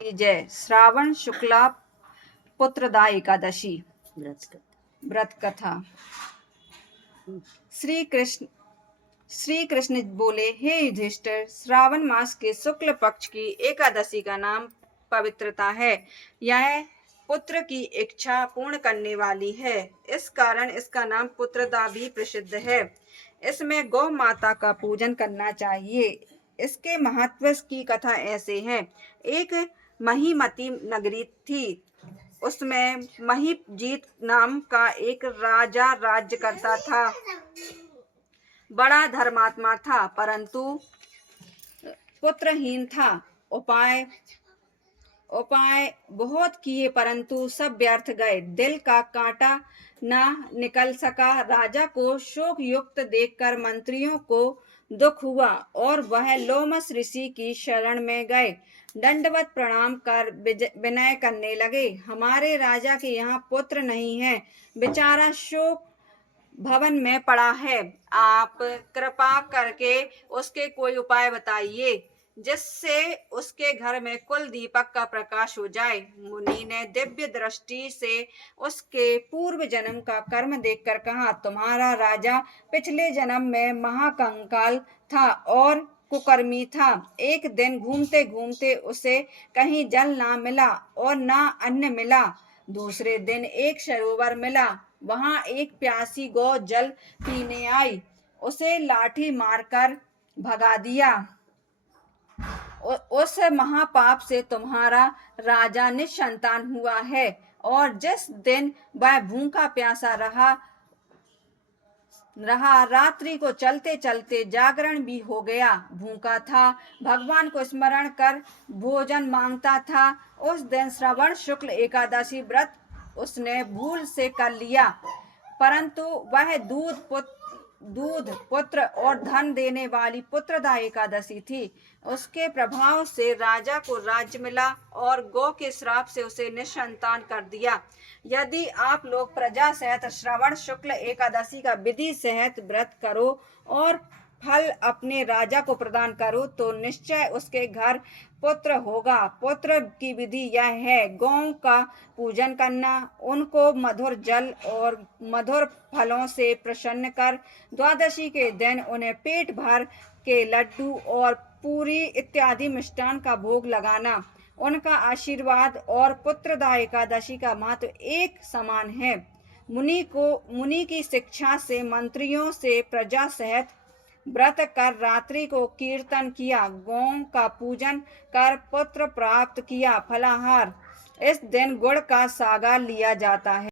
जय। श्रावण शुक्ला पुत्रदा एकादशी व्रत कथा। श्री कृष्ण बोले, हे युधिष्ठिर, श्रावण मास के शुक्ल पक्ष की एकादशी का नाम पवित्रता है। यह पुत्र की इच्छा पूर्ण करने वाली है, इस कारण इसका नाम पुत्रदा भी प्रसिद्ध है। इसमें गौ माता का पूजन करना चाहिए। इसके महत्व की कथा ऐसे है। एक महीमती नगरी थी। उसमें महीजीत नाम का एक राजा राज्य करता था। बड़ा धर्मात्मा था, परंतु पुत्रहीन था। उपाय बहुत किए, परंतु सब व्यर्थ गए। दिल का कांटा न निकल सका। राजा को शोक युक्त देखकर मंत्रियों को दुख हुआ और वह लोमस ऋषि की शरण में गए। दंडवत प्रणाम कर विनय करने लगे। हमारे राजा के यहाँ पुत्र नहीं है, बेचारा शोक भवन में पड़ा है। आप कृपा करके उसके कोई उपाय बताइए, जिससे उसके घर में कुल दीपक का प्रकाश हो जाए। मुनि ने दिव्य दृष्टि से उसके पूर्व जन्म का कर्म देखकर कहा, तुम्हारा राजा पिछले जन्म में महाकंकाल था और कुकर्मी था। एक दिन घूमते घूमते उसे कहीं जल ना मिला और ना अन्न मिला। दूसरे दिन एक सरोवर मिला, वहां एक प्यासी गौ जल पीने आई। उसे लाठी मारकर भगा दिया। उस महापाप से तुम्हारा राजा निसंतान हुआ है, और जिस दिन वह भूखा प्यासा रहा रात्रि को चलते चलते जागरण भी हो गया। भूखा था, भगवान को स्मरण कर भोजन मांगता था। उस दिन श्रवण शुक्ल एकादशी व्रत उसने भूल से कर लिया, परंतु वह दूध पुत्र और धन देने वाली पुत्रदा एकादशी थी। उसके प्रभाव से राजा को राज्य मिला और गौ के श्राप से उसे निसंतान कर दिया। यदि आप लोग प्रजा सहित श्रवण शुक्ल एकादशी का विधि सहित व्रत करो और फल अपने राजा को प्रदान करो, तो निश्चय उसके घर पुत्र होगा। पुत्र की विधि यह है, गौ का पूजन करना, उनको मधुर जल और मधुर फलों से प्रसन्न कर द्वादशी के दिन उन्हें पेट भर के लड्डू और पूरी इत्यादि मिष्टान का भोग लगाना। उनका आशीर्वाद और पुत्रदा एकादशी का महत्व एक समान है। मुनि की शिक्षा से मंत्रियों से प्रजा सहित व्रत कर रात्रि को कीर्तन किया, गौ का पूजन कर पुत्र प्राप्त किया। फलाहार, इस दिन गुड़ का सागा लिया जाता है।